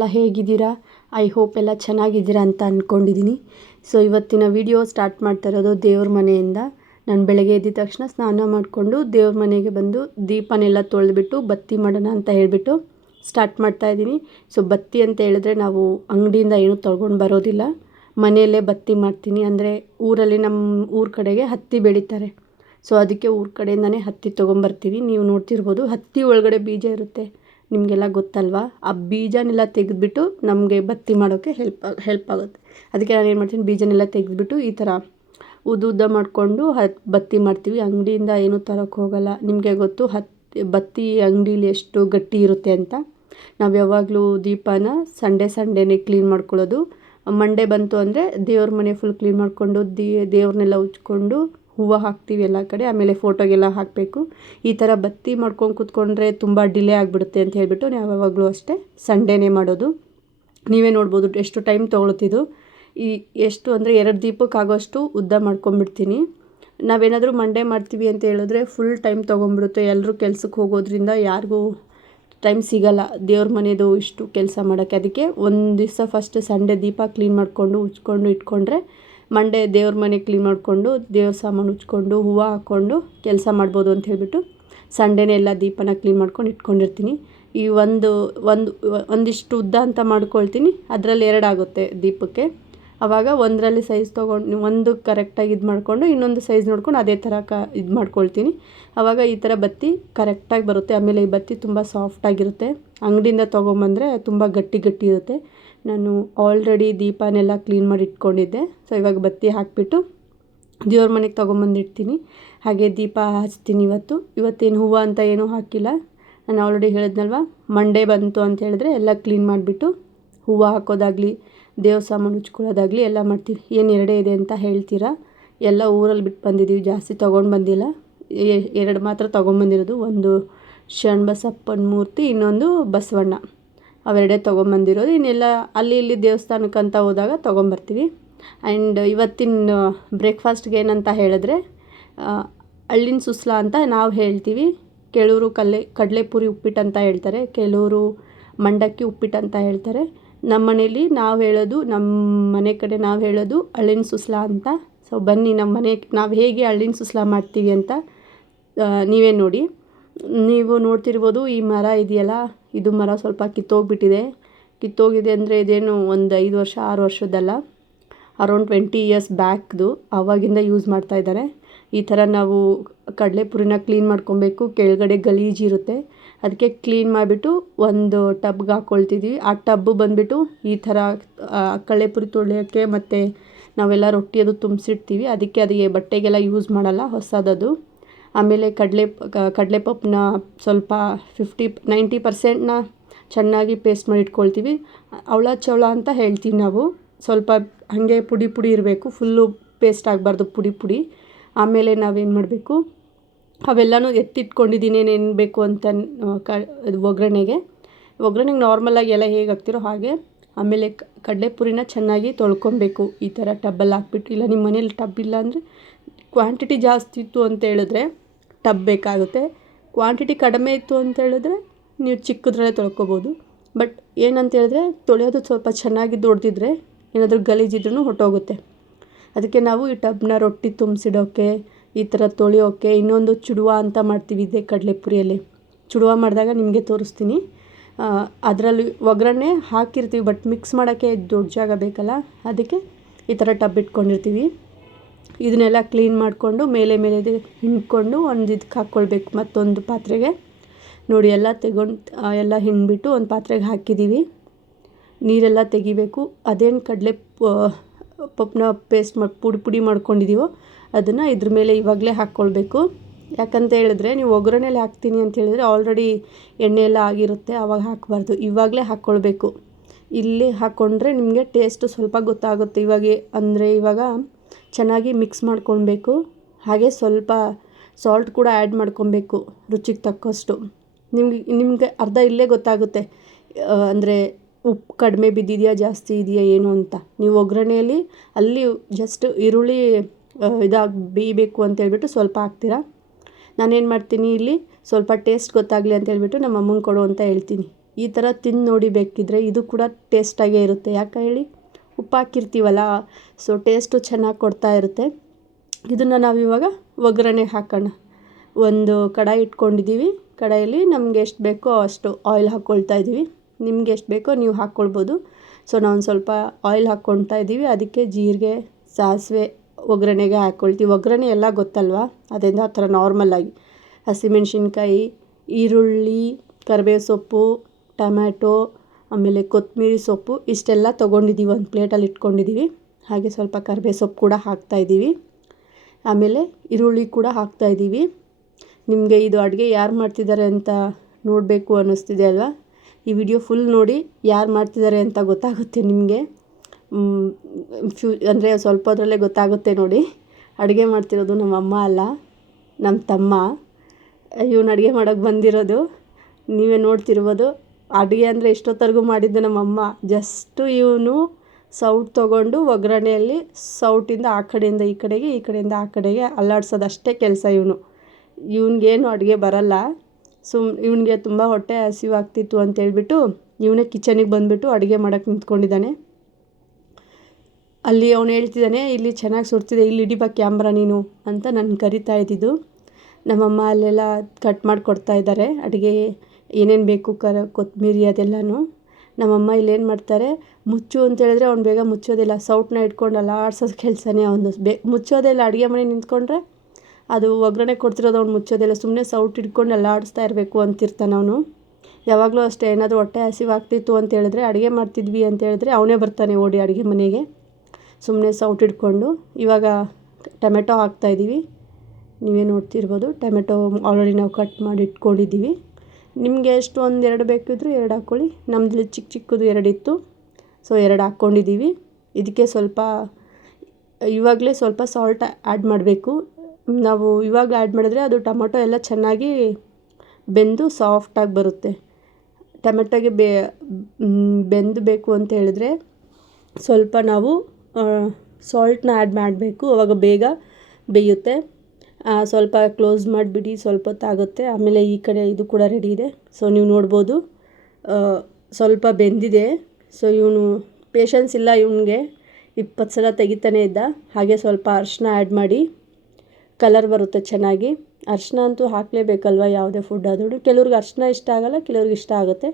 ಎಲ್ಲ ಹೇಗಿದ್ದೀರಾ? I hope ಎಲ್ಲ ಚೆನ್ನಾಗಿದ್ದೀರಾ ಅಂತ ಅಂದ್ಕೊಂಡಿದ್ದೀನಿ. ಸೊ ಇವತ್ತಿನ ವಿಡಿಯೋ ಸ್ಟಾರ್ಟ್ ಮಾಡ್ತಾ ಇರೋದು ದೇವ್ರ ಮನೆಯಿಂದ. ನಾನು ಬೆಳಗ್ಗೆ ಎದ್ದ ತಕ್ಷಣ ಸ್ನಾನ ಮಾಡಿಕೊಂಡು ದೇವ್ರ ಮನೆಗೆ ಬಂದು ದೀಪನೆಲ್ಲ ತೊಳೆದ್ಬಿಟ್ಟು ಬತ್ತಿ ಮಾಡೋಣ ಅಂತ ಹೇಳಿಬಿಟ್ಟು ಸ್ಟಾರ್ಟ್ ಮಾಡ್ತಾಯಿದ್ದೀನಿ. ಸೊ ಬತ್ತಿ ಅಂತ ಹೇಳಿದ್ರೆ ನಾವು ಅಂಗಡಿಯಿಂದ ಏನೂ ತೊಗೊಂಡು ಬರೋದಿಲ್ಲ, ಮನೆಯಲ್ಲೇ ಬತ್ತಿ ಮಾಡ್ತೀನಿ. ಅಂದರೆ ಊರಲ್ಲಿ ನಮ್ಮ ಊರ ಕಡೆಗೆ ಹತ್ತಿ ಬೆಳೀತಾರೆ. ಸೊ ಅದಕ್ಕೆ ಊರ ಕಡೆಯಿಂದನೇ ಹತ್ತಿ ತೊಗೊಂಬರ್ತೀವಿ. ನೀವು ನೋಡ್ತಿರ್ಬೋದು ಹತ್ತಿ ಒಳಗಡೆ ಬೀಜ ಇರುತ್ತೆ, ನಿಮಗೆಲ್ಲ ಗೊತ್ತಲ್ವಾ. ಆ ಬೀಜನೆಲ್ಲ ತೆಗೆದುಬಿಟ್ಟು ನಮಗೆ ಬತ್ತಿ ಮಾಡೋಕ್ಕೆ ಹೆಲ್ಪ್ ಆಗುತ್ತೆ. ಅದಕ್ಕೆ ನಾನು ಏನು ಮಾಡ್ತೀನಿ, ಬೀಜನೆಲ್ಲ ತೆಗೆದುಬಿಟ್ಟು ಈ ಥರ ಉದ್ದ ಮಾಡಿಕೊಂಡು ಬತ್ತಿ ಮಾಡ್ತೀವಿ. ಅಂಗಡಿಯಿಂದ ಏನೂ ತರೋಕ್ಕೆ ಹೋಗಲ್ಲ. ನಿಮಗೆ ಗೊತ್ತು ಬತ್ತಿ ಅಂಗಡೀಲಿ ಎಷ್ಟು ಗಟ್ಟಿ ಇರುತ್ತೆ ಅಂತ. ನಾವು ಯಾವಾಗಲೂ ದೀಪನ ಸಂಡೇನೇ ಕ್ಲೀನ್ ಮಾಡ್ಕೊಳ್ಳೋದು. ಮಂಡೇ ಬಂತು ಅಂದರೆ ದೇವ್ರ ಮನೆ ಫುಲ್ ಕ್ಲೀನ್ ಮಾಡಿಕೊಂಡು ದೇವ್ರನ್ನೆಲ್ಲ ಉಜ್ಕೊಂಡು ಹೂವು ಹಾಕ್ತೀವಿ ಎಲ್ಲ ಕಡೆ. ಆಮೇಲೆ ಫೋಟೋಗೆಲ್ಲ ಹಾಕಬೇಕು. ಈ ಥರ ಬತ್ತಿ ಮಾಡ್ಕೊಂಡು ಕೂತ್ಕೊಂಡ್ರೆ ತುಂಬ ಡಿಲೇ ಆಗಿಬಿಡುತ್ತೆ ಅಂತ ಹೇಳ್ಬಿಟ್ಟು ನಾವು ಯಾವಾಗಲೂ ಅಷ್ಟೇ ಸಂಡೇನೇ ಮಾಡೋದು. ನೀವೇ ನೋಡ್ಬೋದು ಎಷ್ಟು ಟೈಮ್ ತೊಗೊಳ್ತಿದ್ದು. ಎಷ್ಟು ಅಂದರೆ 2 ದೀಪಕ್ಕಾಗೋಷ್ಟು ಉದ್ದ ಮಾಡ್ಕೊಂಬಿಡ್ತೀನಿ. ನಾವೇನಾದರೂ ಮಂಡೇ ಮಾಡ್ತೀವಿ ಅಂತ ಹೇಳಿದ್ರೆ ಫುಲ್ ಟೈಮ್ ತೊಗೊಂಬಿಡುತ್ತೆ. ಎಲ್ಲರೂ ಕೆಲ್ಸಕ್ಕೆ ಹೋಗೋದ್ರಿಂದ ಯಾರಿಗೂ ಟೈಮ್ ಸಿಗಲ್ಲ ದೇವ್ರ ಮನೆಯದು ಇಷ್ಟು ಕೆಲಸ ಮಾಡೋಕ್ಕೆ. ಅದಕ್ಕೆ ಒಂದು ದಿವಸ ಫಸ್ಟ್ ಸಂಡೇ ದೀಪ ಕ್ಲೀನ್ ಮಾಡಿಕೊಂಡು ಉಜ್ಕೊಂಡು ಇಟ್ಕೊಂಡ್ರೆ ಮಂಡೇ ದೇವ್ರ ಮನೆ ಕ್ಲೀನ್ ಮಾಡಿಕೊಂಡು ದೇವ್ರ ಸಾಮಾನು ಉಜ್ಕೊಂಡು ಹೂವು ಹಾಕ್ಕೊಂಡು ಕೆಲಸ ಮಾಡ್ಬೋದು ಅಂತ ಹೇಳ್ಬಿಟ್ಟು ಸಂಡೇನೇ ಎಲ್ಲ ದೀಪನ ಕ್ಲೀನ್ ಮಾಡ್ಕೊಂಡು ಇಟ್ಕೊಂಡಿರ್ತೀನಿ. ಈ ಒಂದಿಷ್ಟು ಉದ್ದ ಅಂತ ಮಾಡ್ಕೊಳ್ತೀನಿ, ಅದರಲ್ಲಿ 2 ಆಗುತ್ತೆ ದೀಪಕ್ಕೆ. ಆವಾಗ ಒಂದರಲ್ಲಿ ಸೈಜ್ ತೊಗೊಂಡು ಒಂದು ಕರೆಕ್ಟಾಗಿ ಇದು ಮಾಡಿಕೊಂಡು ಇನ್ನೊಂದು ಸೈಜ್ ನೋಡ್ಕೊಂಡು ಅದೇ ಥರ ಇದು ಮಾಡ್ಕೊಳ್ತೀನಿ. ಆವಾಗ ಈ ಥರ ಬತ್ತಿ ಕರೆಕ್ಟಾಗಿ ಬರುತ್ತೆ. ಆಮೇಲೆ ಈ ಬತ್ತಿ ತುಂಬ ಸಾಫ್ಟಾಗಿರುತ್ತೆ. ಅಂಗಡಿಯಿಂದ ತೊಗೊಂಬಂದರೆ ತುಂಬ ಗಟ್ಟಿ ಇರುತ್ತೆ. ನಾನು ಆಲ್ರೆಡಿ ದೀಪನೆಲ್ಲ ಕ್ಲೀನ್ ಮಾಡಿ ಇಟ್ಕೊಂಡಿದ್ದೆ. ಸೊ ಇವಾಗ ಬತ್ತಿ ಹಾಕಿಬಿಟ್ಟು ದೇವ್ರ ಮನೆಗೆ ತೊಗೊಂಬಂದಿಡ್ತೀನಿ. ಹಾಗೆ ದೀಪ ಹಚ್ತೀನಿ. ಇವತ್ತೇನು ಹೂವು ಅಂತ ಏನೂ ಹಾಕಿಲ್ಲ. ನಾನು ಆಲ್ರೆಡಿ ಹೇಳಿದ್ನಲ್ವ, ಮಂಡೇ ಬಂತು ಅಂತ ಹೇಳಿದ್ರೆ ಎಲ್ಲ ಕ್ಲೀನ್ ಮಾಡಿಬಿಟ್ಟು ಹೂವು ಹಾಕೋದಾಗಲಿ ದೇವ್ರ ಸಾಮಾನು ಉಜ್ಕೊಳ್ಳೋದಾಗಲಿ ಎಲ್ಲ ಮಾಡ್ತೀವಿ. ಏನು 2 ಇದೆ ಅಂತ ಹೇಳ್ತೀರಾ, ಎಲ್ಲ ಊರಲ್ಲಿ ಬಿಟ್ಟು ಬಂದಿದ್ದೀವಿ, ಜಾಸ್ತಿ ತೊಗೊಂಡು ಬಂದಿಲ್ಲ. 2 ಮಾತ್ರ ತೊಗೊಂಬಂದಿರೋದು. ಒಂದು ಶರಣಬಸಪ್ಪನ ಮೂರ್ತಿ, ಇನ್ನೊಂದು ಬಸವಣ್ಣ. ಅವೆರಡೇ ತೊಗೊಂಬಂದಿರೋದು. ಇನ್ನೆಲ್ಲ ಅಲ್ಲಿ ಇಲ್ಲಿ ದೇವಸ್ಥಾನಕ್ಕಂತ ಹೋದಾಗ ತೊಗೊಂಬರ್ತೀವಿ. ಆ್ಯಂಡ್ ಇವತ್ತಿನ ಬ್ರೇಕ್ಫಾಸ್ಟ್ಗೆ ಏನಂತ ಹೇಳಿದ್ರೆ ಅಳ್ಳಿನ ಸುಸ್ಲಾ ಅಂತ ನಾವು ಹೇಳ್ತೀವಿ. ಕೆಲವರು ಕಡಲೆಪುರಿ ಉಪ್ಪಿಟ್ಟು ಅಂತ ಹೇಳ್ತಾರೆ, ಕೆಲವರು ಮಂಡಕ್ಕಿ ಉಪ್ಪಿಟ್ಟು ಅಂತ ಹೇಳ್ತಾರೆ. ನಮ್ಮ ಮನೇಲಿ ನಮ್ಮ ಮನೆ ಕಡೆ ನಾವು ಹೇಳೋದು ಅಳ್ಳಿನ ಸುಸ್ಲಾ ಅಂತ. ಸೊ ಬನ್ನಿ ನಮ್ಮ ಮನೆಗೆ ನಾವು ಹೇಗೆ ಅಳ್ಳಿನ ಸುಸ್ಲಾ ಮಾಡ್ತೀವಿ ಅಂತ ನೀವೇ ನೋಡಿ. ನೀವು ನೋಡ್ತಿರ್ಬೋದು ಈ ಮರ ಇದೆಯಲ್ಲ, ಇದು ಮರ ಸ್ವಲ್ಪ ಕಿತ್ತೋಗಿದೆ ಅಂದರೆ ಇದೇನು ಒಂದು 5 ವರ್ಷ 6 ವರ್ಷದ್ದಲ್ಲ, ಅರೌಂಡ್ 20 ಇಯರ್ಸ್ ಬ್ಯಾಕ್ದು. ಆವಾಗಿಂದ ಯೂಸ್ ಮಾಡ್ತಾಯಿದ್ದಾರೆ. ಈ ಥರ ನಾವು ಕಡಲೆಪುರಿನ ಕ್ಲೀನ್ ಮಾಡ್ಕೊಬೇಕು. ಕೆಳಗಡೆ ಗಲೀಜಿರುತ್ತೆ, ಅದಕ್ಕೆ ಕ್ಲೀನ್ ಮಾಡಿಬಿಟ್ಟು ಒಂದು ಟಬ್ಗೆ ಹಾಕ್ಕೊಳ್ತಿದ್ವಿ. ಆ ಟಬ್ಬು ಬಂದುಬಿಟ್ಟು ಈ ಥರ ಕಡಲೆಪುರಿ ತೊಳೆಯೋಕ್ಕೆ ಮತ್ತು ನಾವೆಲ್ಲ ರೊಟ್ಟಿ ಅದು ತುಂಬಿಸಿಡ್ತೀವಿ. ಅದಕ್ಕೆ ಬಟ್ಟೆಗೆಲ್ಲ ಯೂಸ್ ಮಾಡಲ್ಲ, ಹೊಸದದು. ಆಮೇಲೆ ಕಡಲೆಪಪ್ಪನ್ನ ಸ್ವಲ್ಪ 90% ಚೆನ್ನಾಗಿ ಪೇಸ್ಟ್ ಮಾಡಿ ಇಟ್ಕೊಳ್ತೀವಿ. ಅವಳ ಚವಳ ಅಂತ ಹೇಳ್ತೀವಿ ನಾವು. ಸ್ವಲ್ಪ ಹಾಗೆ ಪುಡಿ ಇರಬೇಕು, ಫುಲ್ಲು ಪೇಸ್ಟ್ ಆಗಬಾರ್ದು, ಪುಡಿ. ಆಮೇಲೆ ನಾವೇನು ಮಾಡಬೇಕು, ಅವೆಲ್ಲನೂ ಎತ್ತಿಟ್ಕೊಂಡಿದ್ದೀನಿ ಏನೇನು ಬೇಕು ಅಂತ ಒಗ್ಗರಣೆಗೆ ನಾರ್ಮಲಾಗಿ ಎಲ್ಲ ಹೇಗೆ ಹಾಕ್ತಿರೋ ಹಾಗೆ. ಆಮೇಲೆ ಕಡಲೆಪುರಿನ ಚೆನ್ನಾಗಿ ತೊಳ್ಕೊಬೇಕು ಈ ಥರ ಟಬ್ಬಲ್ಲಿ ಹಾಕ್ಬಿಟ್ಟು. ಇಲ್ಲ ನಿಮ್ಮ ಮನೇಲಿ ಟಬ್ ಇಲ್ಲ ಅಂದರೆ, ಕ್ವಾಂಟಿಟಿ ಜಾಸ್ತಿ ಇತ್ತು ಅಂತ ಹೇಳಿದ್ರೆ ಟಬ್ ಬೇಕಾಗುತ್ತೆ. ಕ್ವಾಂಟಿಟಿ ಕಡಿಮೆ ಇತ್ತು ಅಂತ ಹೇಳಿದ್ರೆ ನೀವು ಚಿಕ್ಕದ್ರಲ್ಲೇ ತೊಳ್ಕೊಬೋದು. ಬಟ್ ಏನಂತ ಹೇಳಿದ್ರೆ ತೊಳೆಯೋದು ಸ್ವಲ್ಪ ಚೆನ್ನಾಗಿ ದೊಡ್ದಿದ್ರೆ ಏನಾದರೂ ಗಲೀಜಿದ್ರೂ ಹೊಟ್ಟೋಗುತ್ತೆ. ಅದಕ್ಕೆ ನಾವು ಈ ಟಬ್ನ ರೊಟ್ಟಿ ತುಂಬಿಸಿಡೋಕ್ಕೆ, ಈ ಥರ ತೊಳೆಯೋಕ್ಕೆ. ಇನ್ನೊಂದು ಚುಡುವ ಅಂತ ಮಾಡ್ತೀವಿ ಇದೇ ಕಡಲೆಪುರಿಯಲ್ಲಿ. ಚುಡುವ ಮಾಡಿದಾಗ ನಿಮಗೆ ತೋರಿಸ್ತೀನಿ. ಅದರಲ್ಲಿ ಒಗ್ಗರಣೆ ಹಾಕಿರ್ತೀವಿ, ಬಟ್ ಮಿಕ್ಸ್ ಮಾಡೋಕ್ಕೆ ದೊಡ್ಡ ಜಾಗ ಬೇಕಲ್ಲ, ಅದಕ್ಕೆ ಈ ಥರ ಟಬ್ ಇಟ್ಕೊಂಡಿರ್ತೀವಿ. ಇದನ್ನೆಲ್ಲ ಕ್ಲೀನ್ ಮಾಡಿಕೊಂಡು ಮೇಲೆ ಹಿಂಡ್ಕೊಂಡು ಒಂದು ಇದಕ್ಕೆ ಹಾಕ್ಕೊಳ್ಬೇಕು, ಮತ್ತೊಂದು ಪಾತ್ರೆಗೆ. ನೋಡಿ ಎಲ್ಲ ಹಿಂಡ್ಬಿಟ್ಟು ಒಂದು ಪಾತ್ರೆಗೆ ಹಾಕಿದ್ದೀವಿ. ನೀರೆಲ್ಲ ತೆಗಿಬೇಕು. ಅದೇನು ಪಪ್ಪನ್ನ ಪೇಸ್ಟ್ ಮಾಡಿ ಪುಡಿ ಮಾಡ್ಕೊಂಡಿದ್ದೀವೋ ಅದನ್ನು ಇದ್ರ ಮೇಲೆ ಇವಾಗಲೇ ಹಾಕ್ಕೊಳ್ಬೇಕು. ಯಾಕಂತ ಹೇಳಿದ್ರೆ ನೀವು ಒಗ್ಗರಣೆಯಲ್ಲಿ ಹಾಕ್ತೀನಿ ಅಂತ ಹೇಳಿದ್ರೆ ಆಲ್ರೆಡಿ ಎಣ್ಣೆ ಎಲ್ಲ ಆಗಿರುತ್ತೆ, ಆವಾಗ ಹಾಕಬಾರ್ದು. ಇವಾಗಲೇ ಹಾಕ್ಕೊಳ್ಬೇಕು. ಇಲ್ಲಿ ಹಾಕ್ಕೊಂಡ್ರೆ ನಿಮಗೆ ಟೇಸ್ಟು ಸ್ವಲ್ಪ ಗೊತ್ತಾಗುತ್ತೆ. ಇವಾಗ ಚೆನ್ನಾಗಿ ಮಿಕ್ಸ್ ಮಾಡ್ಕೊಳ್ಬೇಕು. ಹಾಗೆ ಸ್ವಲ್ಪ ಸಾಲ್ಟ್ ಕೂಡ ಆ್ಯಡ್ ಮಾಡ್ಕೊಬೇಕು ರುಚಿಗೆ ತಕ್ಕಷ್ಟು. ನಿಮಗೆ ಅರ್ಧ ಇಲ್ಲೇ ಗೊತ್ತಾಗುತ್ತೆ, ಅಂದರೆ ಉಪ್ಪು ಕಡಿಮೆ ಬಿದ್ದಿದೆಯಾ ಜಾಸ್ತಿ ಇದೆಯಾ ಏನು ಅಂತ. ನೀವು ಒಗ್ಗರಣೆಯಲ್ಲಿ ಅಲ್ಲಿ ಜಸ್ಟ್ ಈರುಳ್ಳಿ ಬೇಯಬೇಕು ಅಂತ ಹೇಳ್ಬಿಟ್ಟು ಸ್ವಲ್ಪ ಹಾಕ್ತೀರಾ. ನಾನೇನು ಮಾಡ್ತೀನಿ, ಇಲ್ಲಿ ಸ್ವಲ್ಪ ಟೇಸ್ಟ್ ಗೊತ್ತಾಗಲಿ ಅಂತ ಹೇಳ್ಬಿಟ್ಟು ನಮ್ಮ ಅಮ್ಮಂಗೆ ಕೊಡು ಅಂತ ಹೇಳ್ತೀನಿ. ಈ ಥರ ತಿಂದು ನೋಡಿ ಬೇಕಿದ್ರೆ. ಇದು ಕೂಡ ಟೇಸ್ಟಾಗೇ ಇರುತ್ತೆ. ಯಾಕೆ ಹೇಳಿ, ಉಪ್ಪು ಹಾಕಿರ್ತೀವಲ್ಲ, ಸೊ ಟೇಸ್ಟು ಚೆನ್ನಾಗಿ ಕೊಡ್ತಾ ಇರುತ್ತೆ. ಇದನ್ನು ನಾವಿವಾಗ ಒಗ್ಗರಣೆ ಹಾಕೋಣ. ಒಂದು ಕಡಾಯಿ ಇಟ್ಕೊಂಡಿದ್ದೀವಿ. ಕಡಾಯಲ್ಲಿ ನಮಗೆ ಎಷ್ಟು ಬೇಕೋ ಅಷ್ಟು ಆಯಿಲ್ ಹಾಕ್ಕೊಳ್ತಾ ಇದ್ದೀವಿ. ನಿಮ್ಗೆ ಎಷ್ಟು ಬೇಕೋ ನೀವು ಹಾಕ್ಕೊಳ್ಬೋದು. ಸೊ ನಾವು ಸ್ವಲ್ಪ ಆಯಿಲ್ ಹಾಕ್ಕೊಳ್ತಾ ಇದ್ದೀವಿ. ಅದಕ್ಕೆ ಜೀರಿಗೆ, ಸಾಸಿವೆ ಒಗ್ಗರಣೆಗೆ ಹಾಕ್ಕೊಳ್ತೀವಿ. ಒಗ್ಗರಣೆ ಎಲ್ಲ ಗೊತ್ತಲ್ವಾ, ಅದರಿಂದ ಆ ಥರ ನಾರ್ಮಲಾಗಿ ಹಸಿಮೆಣ್ಸಿನ್ಕಾಯಿ, ಈರುಳ್ಳಿ, ಕರಿಬೇವು ಸೊಪ್ಪು, ಟೊಮ್ಯಾಟೊ, ಆಮೇಲೆ ಕೊತ್ತಂಬರಿ ಸೊಪ್ಪು ಇಷ್ಟೆಲ್ಲ ತೊಗೊಂಡಿದ್ದೀವಿ. ಒಂದು ಪ್ಲೇಟಲ್ಲಿ ಇಟ್ಕೊಂಡಿದ್ದೀವಿ. ಹಾಗೆ ಸ್ವಲ್ಪ ಕರಿಬೇವು ಸೊಪ್ಪು ಕೂಡ ಹಾಕ್ತಾಯಿದ್ದೀವಿ. ಆಮೇಲೆ ಈರುಳ್ಳಿ ಕೂಡ ಹಾಕ್ತಾಯಿದ್ದೀವಿ. ನಿಮಗೆ ಇದು ಅಡುಗೆ ಯಾರು ಮಾಡ್ತಿದ್ದಾರೆ ಅಂತ ನೋಡಬೇಕು ಅನ್ನಿಸ್ತಿದೆ ಅಲ್ವಾ? ಈ ವಿಡಿಯೋ ಫುಲ್ ನೋಡಿ ಯಾರು ಮಾಡ್ತಿದ್ದಾರೆ ಅಂತ ಗೊತ್ತಾಗುತ್ತೆ ನಿಮಗೆ. ಅಂದರೆ ಸ್ವಲ್ಪ ಅದರಲ್ಲೇ ಗೊತ್ತಾಗುತ್ತೆ ನೋಡಿ. ಅಡುಗೆ ಮಾಡ್ತಿರೋದು ನಮ್ಮ ಅಮ್ಮ ಅಲ್ಲ, ನಮ್ಮ ತಮ್ಮ. ಇವನು ಅಡುಗೆ ಮಾಡೋಕ್ಕೆ ಬಂದಿರೋದು ನೀವೇ ನೋಡ್ತಿರ್ಬೋದು. ಅಡುಗೆ ಅಂದರೆ ಎಷ್ಟೊತ್ತರೆಗೂ ಮಾಡಿದ್ದು ನಮ್ಮಮ್ಮ. ಜಸ್ಟು ಇವನು ಸೌಟ್ ತೊಗೊಂಡು ಒಗ್ಗರಣೆಯಲ್ಲಿ ಸೌಟಿಂದ ಆ ಕಡೆಯಿಂದ ಈ ಕಡೆಗೆ, ಈ ಕಡೆಯಿಂದ ಆ ಕಡೆಗೆ ಅಲ್ಲಾಡ್ಸೋದಷ್ಟೇ ಕೆಲಸ ಇವನಿಗೇನು ಅಡುಗೆ ಬರಲ್ಲ. ಇವನಿಗೆ ತುಂಬ ಹೊಟ್ಟೆ ಹಸಿವಾಗ್ತಿತ್ತು ಅಂತೇಳ್ಬಿಟ್ಟು ಇವನೇ ಕಿಚನಿಗೆ ಬಂದುಬಿಟ್ಟು ಅಡುಗೆ ಮಾಡೋಕ್ಕೆ ನಿಂತ್ಕೊಂಡಿದ್ದಾನೆ. ಅಲ್ಲಿ ಅವನು ಹೇಳ್ತಿದ್ದಾನೆ, ಇಲ್ಲಿ ಚೆನ್ನಾಗಿ ಸುಡ್ತಿದೆ, ಇಲ್ಲಿ ಹಿಡಿಬಾ ಕ್ಯಾಮ್ರಾ ನೀನು ಅಂತ ನನ್ನ ಕರಿತಾ ಇದ್ದಿದ್ದು. ನಮ್ಮಮ್ಮ ಅಲ್ಲೆಲ್ಲ ಕಟ್ ಮಾಡಿ ಕೊಡ್ತಾ ಇದ್ದಾರೆ. ಅಡುಗೆ ಏನೇನು ಬೇಕು ಕೊತ್ತಂಬರಿ ಅದೆಲ್ಲನೂ. ನಮ್ಮಮ್ಮ ಇಲ್ಲೇನು ಮಾಡ್ತಾರೆ, ಮುಚ್ಚು ಅಂತೇಳಿದ್ರೆ ಅವ್ನು ಬೇಗ ಮುಚ್ಚೋದಿಲ್ಲ. ಸೌಟನ್ನ ಇಟ್ಕೊಂಡಲ್ಲ ಆಡ್ಸೋದು ಕೆಲಸನೇ ಅವನು. ಮುಚ್ಚೋದೆಲ್ಲ. ಅಡುಗೆ ಮನೆ ನಿಂತ್ಕೊಂಡ್ರೆ ಅದು ಒಗ್ಗರಣೆ ಕೊಡ್ತಿರೋದು ಅವ್ನು ಮುಚ್ಚೋದಿಲ್ಲ. ಸುಮ್ಮನೆ ಸೌಟ್ ಹಿಡ್ಕೊಂಡು ಎಲ್ಲ ಆಡಿಸ್ತಾ ಇರಬೇಕು ಅಂತಿರ್ತಾನೆ ಅವನು. ಯಾವಾಗಲೂ ಅಷ್ಟೇ, ಏನಾದರೂ ಹೊಟ್ಟೆ ಹಸಿವಾಗ್ತಿತ್ತು ಅಂತೇಳಿದ್ರೆ, ಅಡುಗೆ ಮಾಡ್ತಿದ್ವಿ ಅಂತೇಳಿದ್ರೆ ಅವನೇ ಬರ್ತಾನೆ ಓಡಿ ಅಡುಗೆ ಮನೆಗೆ, ಸುಮ್ಮನೆ ಸೌಟ್ ಹಿಡ್ಕೊಂಡು. ಇವಾಗ ಟೊಮೆಟೊ ಹಾಕ್ತಾಯಿದ್ದೀವಿ. ನೀವೇ ನೋಡ್ತಿರ್ಬೋದು. ಟೊಮೆಟೊ ಆಲ್ರೆಡಿ ನಾವು ಕಟ್ ಮಾಡಿ ಇಟ್ಕೊಂಡಿದ್ದೀವಿ. ನಿಮಗೆ ಎಷ್ಟು ಒಂದು 2 ಬೇಕಿದ್ರೂ 2 ಹಾಕ್ಕೊಳ್ಳಿ. ನಮ್ಮದು ಚಿಕ್ಕ ಚಿಕ್ಕದು 2 ಇತ್ತು, ಸೊ 2 ಹಾಕ್ಕೊಂಡಿದ್ದೀವಿ. ಇದಕ್ಕೆ ಇವಾಗಲೇ ಸ್ವಲ್ಪ ಸಾಲ್ಟ್ ಆ್ಯಡ್ ಮಾಡಬೇಕು. ನಾವು ಇವಾಗ ಆ್ಯಡ್ ಮಾಡಿದ್ರೆ ಅದು ಟೊಮೆಟೊ ಎಲ್ಲ ಚೆನ್ನಾಗಿ ಬೆಂದು ಸಾಫ್ಟಾಗಿ ಬರುತ್ತೆ. ಟೊಮೆಟೊಗೆ ಬೆಂದು ಬೇಕು ಅಂತ ಹೇಳಿದ್ರೆ ಸ್ವಲ್ಪ ನಾವು ಸಾಲ್ಟನ್ನ ಆ್ಯಡ್ ಮಾಡಬೇಕು. ಆವಾಗ ಬೇಗ ಬೇಯುತ್ತೆ. ಸ್ವಲ್ಪ ಕ್ಲೋಸ್ ಮಾಡಿಬಿಡಿ, ಸ್ವಲ್ಪ ಹೊತ್ತಾಗುತ್ತೆ. ಆಮೇಲೆ ಈ ಕಡೆ ಇದು ಕೂಡ ರೆಡಿ ಇದೆ. ಸೊ ನೀವು ನೋಡ್ಬೋದು ಸ್ವಲ್ಪ ಬೆಂದಿದೆ. ಸೊ ಇವನು ಪೇಷನ್ಸ್ ಇಲ್ಲ ಇವನಿಗೆ, 20 ಸಲ ತೆಗಿತಾನೆ ಇದ್ದ. ಹಾಗೆ ಸ್ವಲ್ಪ ಅರಿಶಿನ ಆ್ಯಡ್ ಮಾಡಿ, ಕಲರ್ ಬರುತ್ತೆ ಚೆನ್ನಾಗಿ. ಅರಿಶಿನ ಅಂತೂ ಹಾಕಲೇಬೇಕಲ್ವ ಯಾವುದೇ ಫುಡ್ ಆದ್ರೂ. ಕೆಲವ್ರಿಗೆ ಅರಿಶಿನ ಇಷ್ಟ ಆಗೋಲ್ಲ, ಕೆಲವ್ರಿಗೆ ಇಷ್ಟ ಆಗುತ್ತೆ.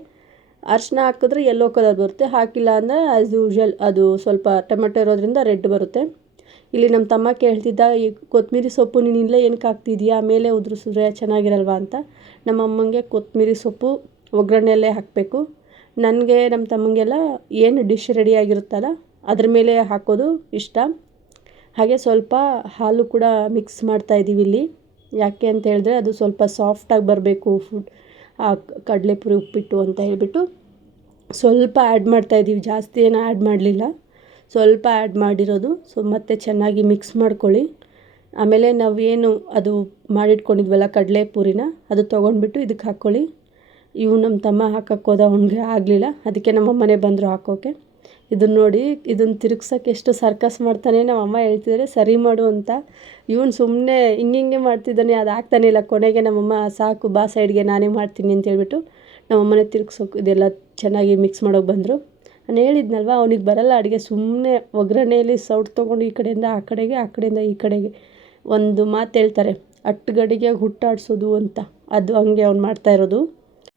ಅರಿಶಿನ ಹಾಕಿದ್ರೆ ಯೆಲ್ಲೋ ಕಲರ್ ಬರುತ್ತೆ, ಹಾಕಿಲ್ಲ ಅಂದರೆ ಆ್ಯಸ್ ಯೂಶ್ವಲ್ ಅದು ಸ್ವಲ್ಪ ಟೊಮೆಟೊ ಇರೋದ್ರಿಂದ ರೆಡ್ ಬರುತ್ತೆ. ಇಲ್ಲಿ ನಮ್ಮ ತಮ್ಮ ಕೇಳ್ತಿದ್ದ, ಈ ಕೊತ್ತಂಬರಿ ಸೊಪ್ಪು ನೀನು ಇಲ್ಲೇ ಏನಕ್ಕೆ ಹಾಕ್ತಿದ್ಯಾ, ಮೇಲೆ ಉದುರಿಸಿದ್ರೆ ಚೆನ್ನಾಗಿರಲ್ವ ಅಂತ. ನಮ್ಮ ಅಮ್ಮಂಗೆ ಕೊತ್ತಂಬರಿ ಸೊಪ್ಪು ಒಗ್ಗರಣೆಯಲ್ಲೇ ಹಾಕಬೇಕು. ನನಗೆ ನಮ್ಮ ತಮ್ಮಂಗೆಲ್ಲ ಏನು ಡಿಶ್ ರೆಡಿಯಾಗಿರುತ್ತಲ್ಲ ಅದ್ರ ಮೇಲೆ ಹಾಕೋದು ಇಷ್ಟ. ಹಾಗೆ ಸ್ವಲ್ಪ ಹಾಲು ಕೂಡ ಮಿಕ್ಸ್ ಮಾಡ್ತಾಯಿದ್ದೀವಿ ಇಲ್ಲಿ. ಯಾಕೆ ಅಂತ ಹೇಳಿದ್ರೆ ಅದು ಸ್ವಲ್ಪ ಸಾಫ್ಟಾಗಿ ಬರಬೇಕು ಫುಡ್, ಕಡಲೆಪುರಿ ಉಪ್ಪಿಟ್ಟು ಅಂತ ಹೇಳ್ಬಿಟ್ಟು ಸ್ವಲ್ಪ ಆ್ಯಡ್ ಮಾಡ್ತಾಯಿದ್ದೀವಿ. ಜಾಸ್ತಿ ಏನು ಆ್ಯಡ್ ಮಾಡಲಿಲ್ಲ, ಸ್ವಲ್ಪ ಆ್ಯಡ್ ಮಾಡಿರೋದು. ಸೊ ಮತ್ತೆ ಚೆನ್ನಾಗಿ ಮಿಕ್ಸ್ ಮಾಡ್ಕೊಳ್ಳಿ. ಆಮೇಲೆ ನಾವೇನು ಅದು ಮಾಡಿಟ್ಕೊಂಡಿದ್ವಲ್ಲ ಕಡಲೆಪುರಿನ, ಅದು ತೊಗೊಂಡ್ಬಿಟ್ಟು ಇದಕ್ಕೆ ಹಾಕ್ಕೊಳ್ಳಿ. ನಮ್ಮ ತಮ್ಮ ಹಾಕಕ್ಕೆ ಹೋದ, ಅವನಿಗೆ ಆಗಲಿಲ್ಲ. ಅದಕ್ಕೆ ನಮ್ಮಮ್ಮನೇ ಬಂದರು ಹಾಕೋಕ್ಕೆ. ಇದನ್ನು ನೋಡಿ, ಇದನ್ನು ತಿರುಗ್ಸೋಕ್ಕೆ ಎಷ್ಟು ಸರ್ಕಸ್ ಮಾಡ್ತಾನೆ. ನಮ್ಮಮ್ಮ ಹೇಳ್ತಿದ್ದಾರೆ ಸರಿ ಮಾಡು ಅಂತ. ಇವನು ಸುಮ್ಮನೆ ಹಿಂಗೆ ಮಾಡ್ತಿದ್ದಾನೆ, ಅದು ಆಗ್ತಾನೆ ಇಲ್ಲ. ಕೊನೆಗೆ ನಮ್ಮಮ್ಮ ಸಾಕು ಬಾ ಸೈಡ್ಗೆ, ನಾನೇ ಮಾಡ್ತೀನಿ ಅಂತ ಹೇಳ್ಬಿಟ್ಟು ನಮ್ಮಮ್ಮನೇ ತಿರುಗ್ಸೋಕೆ ಇದೆಲ್ಲ ಚೆನ್ನಾಗಿ ಮಿಕ್ಸ್ ಮಾಡೋಕೆ ಬಂದರು. ನಾನು ಹೇಳಿದ್ನಲ್ವ, ಅವನಿಗೆ ಬರಲ್ಲ ಅಡುಗೆ. ಸುಮ್ಮನೆ ಒಗ್ಗರಣೆಯಲ್ಲಿ ಸೌಟ್ ತೊಗೊಂಡು ಈ ಕಡೆಯಿಂದ ಆ ಕಡೆಗೆ, ಆ ಕಡೆಯಿಂದ ಈ ಕಡೆಗೆ. ಒಂದು ಮಾತು ಹೇಳ್ತಾರೆ, ಅಟ್ಟಗಡಿಗೆ ಹುಟ್ಟಾಡ್ಸೋದು ಅಂತ, ಅದು ಹಂಗೆ ಅವ್ನು ಮಾಡ್ತಾ ಇರೋದು.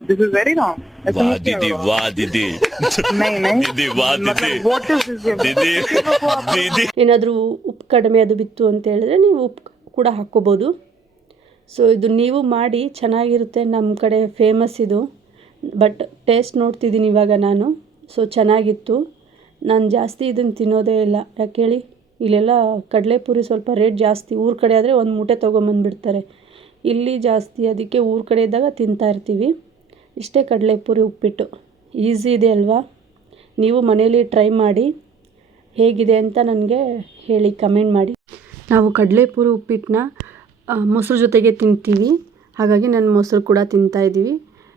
This is very wrong. वाह दीदी, वाह दीदी, नहीं दीदी, वाह दीदी, what is this? दीदी, दीदी. ಏನಾದರೂ ಉಪ್ಪು ಕಡಿಮೆ ಅದು ಬಿತ್ತು ಅಂತ ಹೇಳಿದ್ರೆ ನೀವು ಉಪ್ಪು ಕೂಡ ಹಾಕ್ಕೋಬೋದು. ಸೊ ಇದು ನೀವು ಮಾಡಿ, ಚೆನ್ನಾಗಿರುತ್ತೆ. ನಮ್ಮ ಕಡೆ ಫೇಮಸ್ ಇದು. ಬಟ್ ಟೇಸ್ಟ್ ನೋಡ್ತಿದ್ದೀನಿ ಇವಾಗ ನಾನು. ಸೊ ಚೆನ್ನಾಗಿತ್ತು. ನಾನು ಜಾಸ್ತಿ ಇದನ್ನು ತಿನ್ನೋದೇ ಇಲ್ಲ. ಯಾಕೆ ಹೇಳಿ, ಇಲ್ಲೆಲ್ಲ ಕಡಲೆಪುರಿ ಸ್ವಲ್ಪ ರೇಟ್ ಜಾಸ್ತಿ. ಊರ ಕಡೆ ಆದರೆ ಒಂದು ಮೂಟೆ ತೊಗೊಂಬಂದುಬಿಡ್ತಾರೆ. ಇಲ್ಲಿ ಜಾಸ್ತಿ, ಅದಕ್ಕೆ ಊರ ಕಡೆ ಇದ್ದಾಗ ತಿಂತಾಯಿರ್ತೀವಿ. ಇಷ್ಟೇ ಕಡಲೆಪುರಿ ಉಪ್ಪಿಟ್ಟು. ಈಸಿ ಇದೆ ಅಲ್ವಾ? ನೀವು ಮನೇಲಿ ಟ್ರೈ ಮಾಡಿ, ಹೇಗಿದೆ ಅಂತ ನನಗೆ ಹೇಳಿ, ಕಮೆಂಟ್ ಮಾಡಿ. ನಾವು ಕಡಲೆಪುರಿ ಉಪ್ಪಿಟ್ಟನ್ನ ಮೊಸರು ಜೊತೆಗೆ ತಿಂತೀವಿ. ಹಾಗಾಗಿ ನಾನು ಮೊಸರು ಕೂಡ ತಿಂತಾಯಿದ್ದೀವಿ.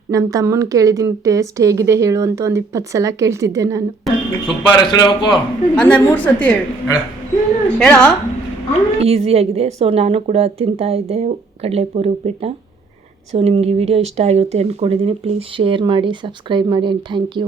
ನಮ್ಮ ತಮ್ಮನ ಕೇಳಿದ್ದೀನಿ ಟೇಸ್ಟ್ ಹೇಗಿದೆ ಹೇಳು ಅಂತ. ಒಂದು 20 ಸಲ ಕೇಳ್ತಿದ್ದೆ ನಾನು. ಸೂಪರ್ ಹೆಸರು ಹೇಳ್ಬೇಕು ಅಂದರೆ 3 ಸತಿ ಹೇಳ. ಈಸಿಯಾಗಿದೆ. ಸೊ ನಾನು ಕೂಡ ತಿಂತಾಯಿದ್ದೆ ಕಡಲೆಪುರಿ ಉಪ್ಪಿಟ್ಟನ್ನ. ಸೊ ನಿಮ್ಗೆ ಈ ವಿಡಿಯೋ ಇಷ್ಟ ಆಗಿರುತ್ತೆ ಅಂದ್ಕೊಂಡಿದ್ದೀನಿ. ಪ್ಲೀಸ್ ಶೇರ್ ಮಾಡಿ, ಸಬ್ಸ್ಕ್ರೈಬ್ ಮಾಡಿ ಆ್ಯಂಡ್ ಥ್ಯಾಂಕ್ ಯು.